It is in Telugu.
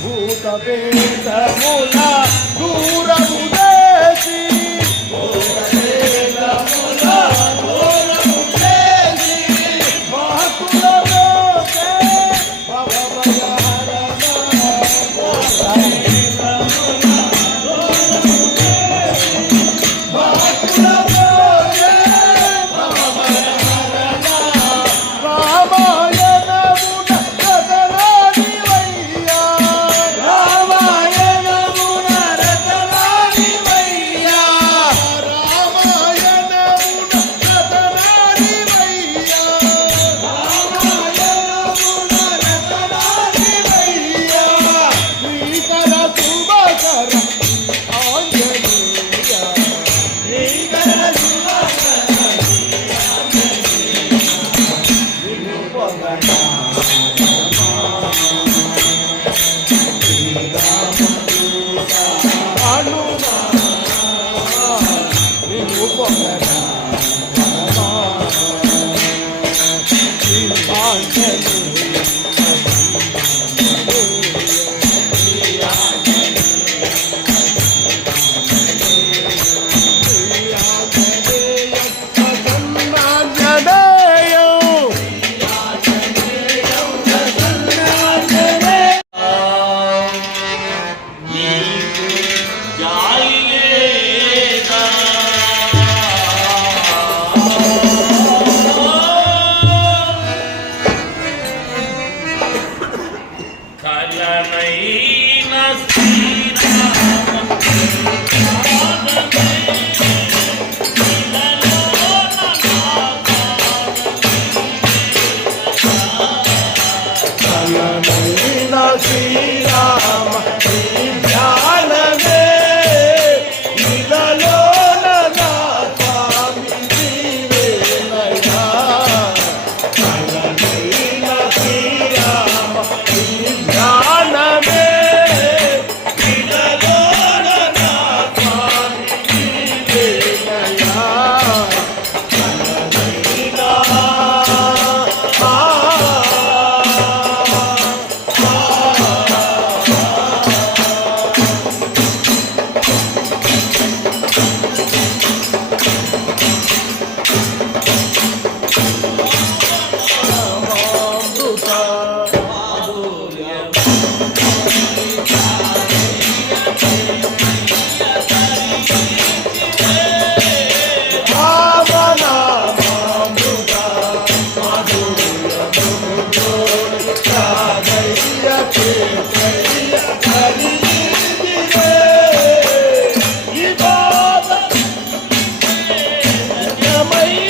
భూత వేదముల మూలా por Minha mãe